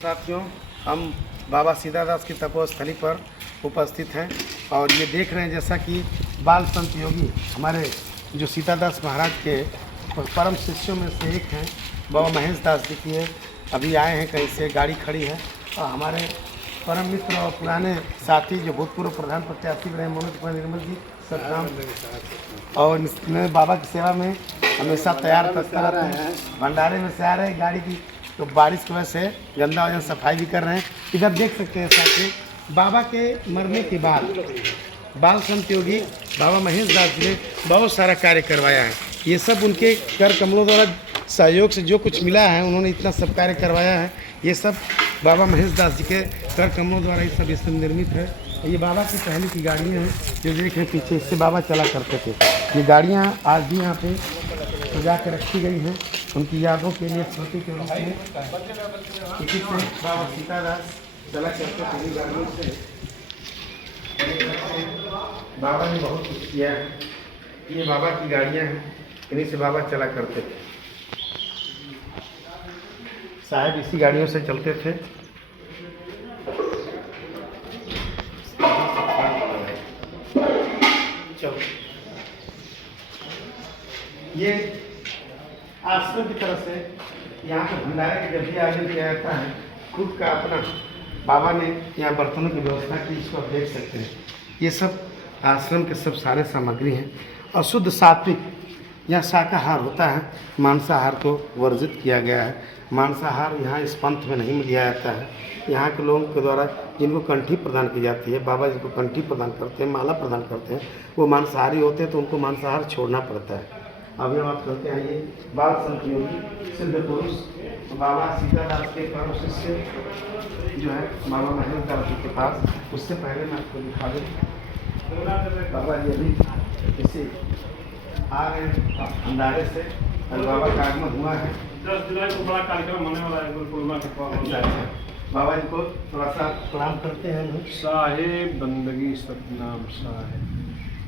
साथियों, हम बाबा सीतादास की तपोस्थली पर उपस्थित हैं और ये देख रहे हैं जैसा कि बाल संत योगी हमारे जो सीतादास महाराज के परम शिष्यों में से एक हैं बाबा महेश दास जी की अभी आए हैं, कहीं से गाड़ी खड़ी है और हमारे परम मित्र और पुराने साथी जो भूतपूर्व प्रधान प्रत्याशी रहे मनोज कुमार निर्मल जी सतनाम और इसमें बाबा की सेवा में हमेशा तैयार करते रहते हैं। भंडारे में से आ रहे हैं गाड़ी की, तो बारिश की वजह से गंदा वजन सफाई भी कर रहे हैं। इधर देख सकते हैं साथी, बाबा के मरने के बाद बाल संत योगी बाबा महेश दास जी ने बहुत सारा कार्य करवाया है। ये सब उनके कर कमलों द्वारा सहयोग से जो कुछ मिला है, उन्होंने इतना सब कार्य करवाया है। ये सब बाबा महेश दास जी के कर कमलों द्वारा ये सब निर्मित है। ये बाबा की पहले की गाड़ियाँ हैं जो देखें पीछे, इससे बाबा चला करते थे। ये गाड़ियाँ आज भी यहाँ पे सजा के रखी गई हैं उनकी यादों के लिए, स्मृति के रूप में। इसी से बाबा सीतादास चला करते थे गाड़ियों से। बाबा ने बहुत कुछ किया है। ये बाबा की गाड़ियाँ हैं, इन्हीं से बाबा चला करते थे। साहब इसी गाड़ियों से चलते थे। चलो, ये आश्रम की तरफ से यहाँ पे भंडारे के जब भी आयोजन किया जाता है, खुद का अपना बाबा ने यहाँ बर्तनों की व्यवस्था की, इसको आप देख सकते हैं। ये सब आश्रम के सब सारे सामग्री हैं और शुद्ध सात्विक यहाँ शाकाहार होता है, मांसाहार को वर्जित किया गया है। मांसाहार यहाँ इस पंथ में नहीं लिया जाता है। यहाँ के लोगों के द्वारा जिनको कंठी प्रदान की जाती है, बाबा जी को कंठी प्रदान करते हैं, माला प्रदान करते हैं, वो मांसाहारी होते हैं तो उनको मांसाहार छोड़ना पड़ता है। अभी हम बात करते हैं ये बाल संत योगी सिद्ध पुरुष बाबा सीतादास के परम शिष्य जो है बाबा महेश दास जी के पास। उससे पहले मैं आपको दिखा दूँ, बाबा जी अभी इसे आ रहे हैं भंडारे से और बाबा का आगमन हुआ है। 10 जुलाई को बड़ा कार्यक्रम होने वाला है गुरु पूर्णिमा के पावन। बाबा जी को थोड़ा सा प्रणाम करते हैं हम। साहेब बंदगी सतनाम साहेब,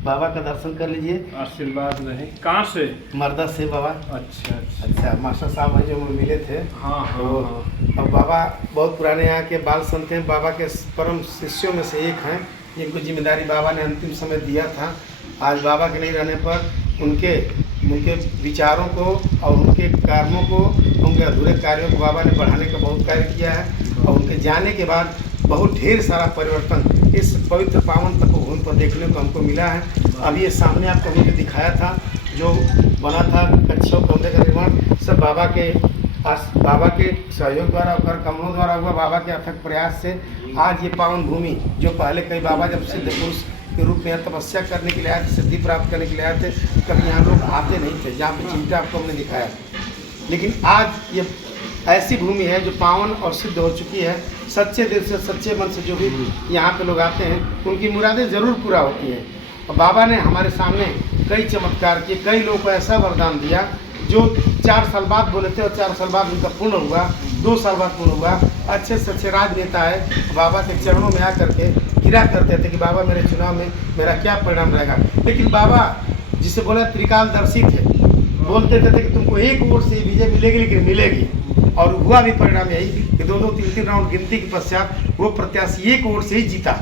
बाबा का दर्शन कर लीजिए, आशीर्वाद रहे। कहाँ से? मर्दा से बाबा। अच्छा अच्छा, मास्टर साहब हैं जो मिले थे। हाँ हाँ, तो हाँ। अब बाबा बहुत पुराने यहाँ के बाल संत हैं, बाबा के परम शिष्यों में से एक हैं जिनको जिम्मेदारी बाबा ने अंतिम समय दिया था। आज बाबा के नहीं रहने पर उनके विचारों को और उनके कर्मों को, उनके अधूरे कार्यों को बाबा ने बढ़ाने का बहुत कार्य किया है और उनके जाने के बाद बहुत ढेर सारा परिवर्तन इस पवित्र पावन तपोभूमि पर देखने को हमको मिला है। अभी ये सामने आपको हमने दिखाया था जो बना था कच्छों पौधे का निर्माण, सब बाबा के सहयोग द्वारा और कमलों द्वारा हुआ, बाबा के अथक प्रयास से आज ये पावन भूमि जो पहले कई बाबा जब सिद्ध पुरुष के रूप में यहाँ तपस्या करने के लिए आए थे, सिद्धि प्राप्त करने के लिए आए थे, कभी यहाँ लोग आते नहीं थे। जहाँ पे चिंता आपको हमने दिखाया, लेकिन आज ये ऐसी भूमि है जो पावन और सिद्ध हो चुकी है। सच्चे दिल से सच्चे मन से जो भी यहाँ पे लोग आते हैं उनकी मुरादें ज़रूर पूरा होती हैं। और बाबा ने हमारे सामने कई चमत्कार किए, कई लोगों को ऐसा वरदान दिया जो 4 साल बाद बोले थे और 4 साल बाद उनका पूर्ण हुआ, 2 साल बाद पूर्ण हुआ। अच्छे से अच्छे राजनेता है, बाबा के चरणों में आकर के गिरा करते थे कि बाबा मेरे चुनाव में मेरा क्या परिणाम रहेगा। लेकिन बाबा जिसे बोला त्रिकालदर्शी थे, बोलते थे कि तुमको एक वोट से विजय मिलेगी, लेकिन मिलेगी। और हुआ भी परिणाम यही कि 2-2, 3-3 राउंड गिनती के पश्चात वो प्रत्याशी एक वोट से ही जीता।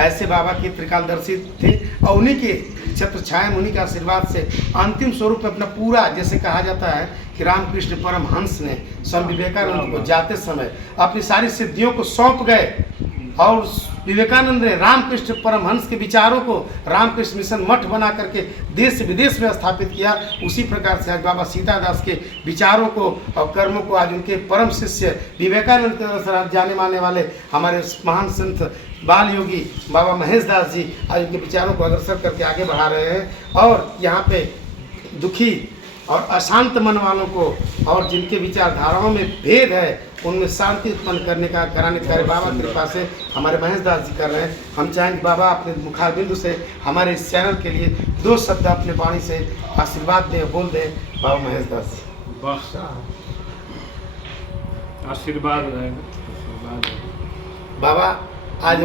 ऐसे बाबा के त्रिकालदर्शी थे और उन्हीं के छत्र छाया, उन्हीं के आशीर्वाद से अंतिम स्वरूप में अपना पूरा, जैसे कहा जाता है कि रामकृष्ण परमहंस ने स्वामी विवेकानंद को जाते समय अपनी सारी सिद्धियों को सौंप गए और विवेकानंद ने रामकृष्ण परमहंस के विचारों को रामकृष्ण मिशन मठ बना करके देश विदेश में स्थापित किया। उसी प्रकार से आज बाबा सीतादास के विचारों को और कर्मों को आज उनके परम शिष्य विवेकानंद के तरफ से जाने माने वाले हमारे महान संत बाल योगी बाबा महेश दास जी आज उनके विचारों को अग्रसर करके आगे बढ़ा रहे हैं। और यहाँ पे दुखी और अशांत मन वालों को और जिनके विचारधाराओं में भेद है उनमें शांति उत्पन्न कराने का कार्य बाबा की कृपा से हमारे महेश दास जी कर rहे हैं। हम चाहेंगे बाबा अपने मुखारबिंदु से हमारे इस चैनल के लिए 2 शब्द अपने वाणी से आशीर्वाद दें, बोल दें। बाबा महेश दास जी, बस आशीर्वाद रहेगा। बाबा आज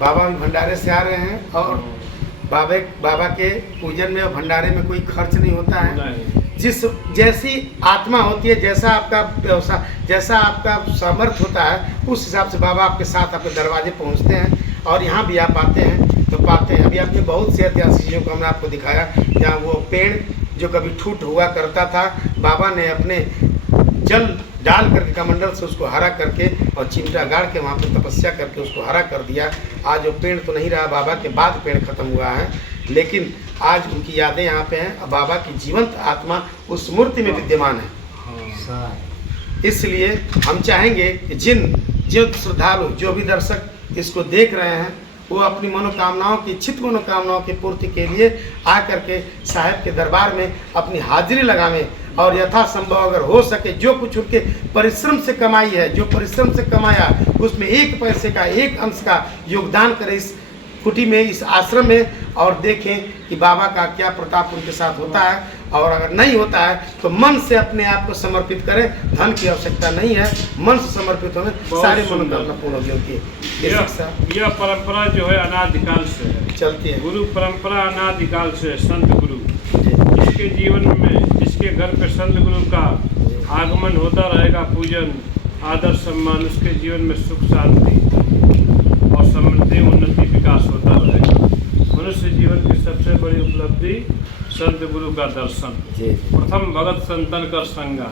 बाबा भंडारे से आ रहे हैं और बाबा के पूजन में और भंडारे में कोई खर्च नहीं होता है। जिस जैसी आत्मा होती है, जैसा आपका व्यवसाय, जैसा आपका सामर्थ्य होता है, उस हिसाब से बाबा आपके साथ आपके दरवाजे पहुंचते हैं और यहाँ भी आप आते हैं तो पाते हैं। अभी आपने बहुत सी ऐतिहासिक चीज़ों को हमने आपको दिखाया, जहाँ वो पेड़ जो कभी ठूट हुआ करता था, बाबा ने अपने जल डाल करके कमंडल से उसको हरा करके और चिमटा गाड़ के वहाँ पर तपस्या करके उसको हरा कर दिया। आज वो पेड़ तो नहीं रहा, बाबा के बाद पेड़ खत्म हुआ है, लेकिन आज उनकी यादें यहाँ पे हैं। बाबा की जीवंत आत्मा उस मूर्ति में विद्यमान है। इसलिए हम चाहेंगे कि जो श्रद्धालु, जो भी दर्शक इसको देख रहे हैं, वो अपनी मनोकामनाओं की, इच्छित मनोकामनाओं की पूर्ति के लिए आकर के साहब के दरबार में अपनी हाजिरी लगावें और यथासंभव अगर हो सके जो कुछ उनके परिश्रम से कमाई है, जो परिश्रम से कमाया, उसमें 1 पैसे का, 1 अंश का योगदान करें इस कुटी में, इस आश्रम में, और देखें कि बाबा का क्या प्रताप उनके साथ होता है। और अगर नहीं होता है तो मन से अपने आप को समर्पित करें, धन की आवश्यकता नहीं है, मन से समर्पित होने सारे मनोकामना पूर्ण हो जाती है। यह परंपरा जो है अनादिकाल से है, चलती है। गुरु परंपरा अनादिकाल से, संत गुरु जिसके जीवन में, जिसके घर पे संत गुरु का आगमन होता रहेगा, पूजन आदर सम्मान, उसके जीवन में सुख शांति और समृद्धि उन्नति विकास होता रहेगा। मनुष्य जीवन की सबसे बड़ी उपलब्धि संत गुरु का दर्शन, प्रथम भगत संतन कर संगा।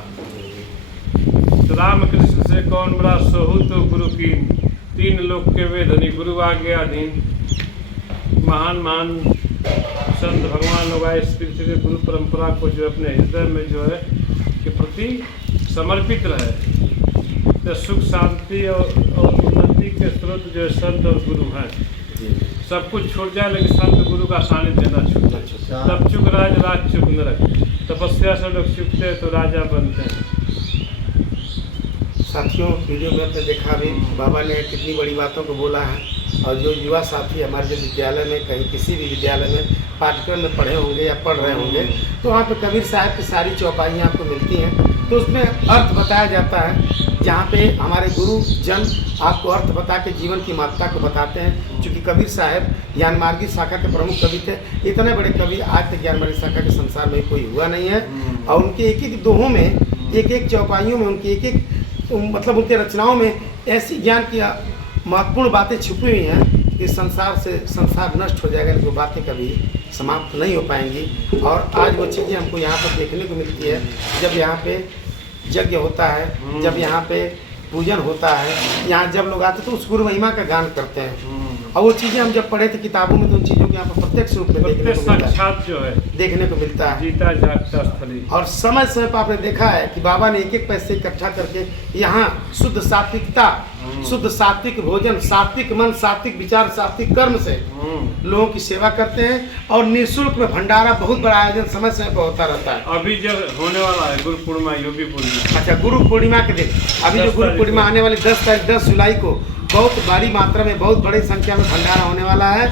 तो राम कृष्ण से कौन बड़ा सोहू तो गुरु की, 3 लोक के वे धनी गुरु आगे अधीन। महान महान संत भगवान लोग आए इस पृथ्वी के गुरु परंपरा को जो अपने हृदय में जो है के प्रति समर्पित रहे। तो सुख शांति और उन्नति के स्रोत जो है संत और गुरु हैं। सब कुछ छूट जाए लेकिन संत गुरु का सानिध्य देना छूटे। तब चुक राज चुक न रखे, तपस्या से लोग चुकते हैं तो राजा बनते हैं। साथियों, वीडियो में आपने देखा भी बाबा ने कितनी बड़ी बातों को बोला है। और जो युवा साथी हमारे जो विद्यालय में, कहीं किसी भी विद्यालय में पाठ्यक्रम में पढ़े होंगे या पढ़ रहे होंगे, तो वहाँ पे कबीर साहब की सारी चौपाइयाँ आपको मिलती हैं। तो उसमें अर्थ बताया जाता है, जहाँ पे हमारे गुरु जन आपको अर्थ बता के जीवन की महत्ता को बताते हैं। चूँकि कबीर साहब ज्ञानमार्गी शाखा के प्रमुख कवि थे, इतने बड़े कवि आज तक ज्ञानमार्गी शाखा के संसार में कोई हुआ नहीं है। और उनके एक एक दोहों में, एक एक चौपाइयों में, उनकी एक एक मतलब उनके रचनाओं में ऐसी ज्ञान की महत्वपूर्ण बातें छुपी हुई हैं कि संसार नष्ट हो जाएगा, लेकिन वो बातें कभी समाप्त नहीं हो पाएंगी। और आज वो चीज़ें हमको यहाँ पर देखने को मिलती है, जब यहाँ पे यज्ञ होता है, जब यहाँ पे पूजन होता है, यहाँ जब लोग आते तो उस गुरु महिमा का गान करते हैं। और वो चीज़ें हम जब पढ़े थे किताबों में, तो उन चीज़ों को यहाँ पर प्रत्यक्ष रूप में देखने को मिलता है, जो है देखने को मिलता है। जीता जागता स्थली। और समय समय पर आपने देखा है कि बाबा ने 1-1 पैसे इकट्ठा करके यहाँ शुद्ध सात्विकता, शुद्ध सात्विक भोजन, सात्विक मन, सात्विक विचार, सात्विक कर्म से लोगों की सेवा करते हैं। और निःशुल्क में भंडारा, बहुत बड़ा आयोजन समय समय पर होता रहता है। अभी जब होने वाला है गुरु पूर्णिमा, योगी पूर्णिमा। अच्छा, गुरु पूर्णिमा के दिन, अभी जो गुरु पूर्णिमा आने वाली 10 तारीख 10 जुलाई को बहुत बड़ी मात्रा में, बहुत बड़ी संख्या में भंडारा होने वाला है।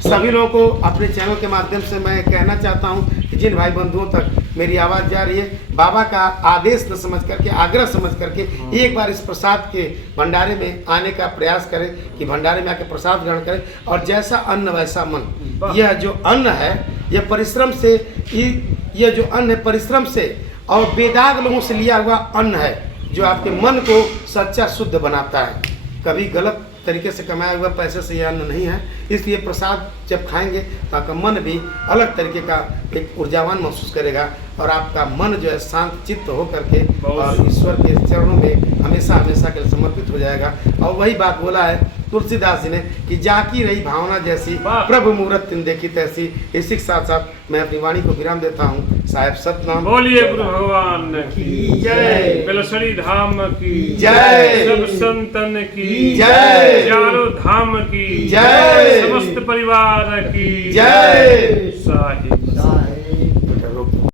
सभी लोगों को अपने चैनल के माध्यम से मैं कहना चाहता हूं कि जिन भाई बंधुओं तक मेरी आवाज़ जा रही है, बाबा का आदेश न समझ करके, आग्रह समझ करके एक बार इस प्रसाद के भंडारे में आने का प्रयास करें, कि भंडारे में आके प्रसाद ग्रहण करें। और जैसा अन्न वैसा मन, यह जो अन्न है यह परिश्रम से, यह जो अन्न है परिश्रम से और बेदाग लोगों से लिया हुआ अन्न है, जो आपके मन को सच्चा शुद्ध बनाता है। कभी गलत तरीके से कमाया हुआ पैसे से यह अन्न नहीं है। इसलिए प्रसाद जब खाएंगे तो आपका मन भी अलग तरीके का एक ऊर्जावान महसूस करेगा और आपका मन जो है शांत चित्त हो करके और ईश्वर के चरणों में हमेशा हमेशा के लिए समर्पित हो जाएगा। और वही बात बोला है तुलसीदास जी ने कि जाकी रही भावना जैसी, प्रभु मूरत तिन देखी तैसी। इसी के साथ साथ मैं अपनी वाणी को विराम देता हूँ। साहेब सतनाम बोलिए गुरु भगवान की जय, बेलसड़ी धाम की जय, सब संतन की जय, चारों धाम की जय, समस्त परिवार की जय। साहिब।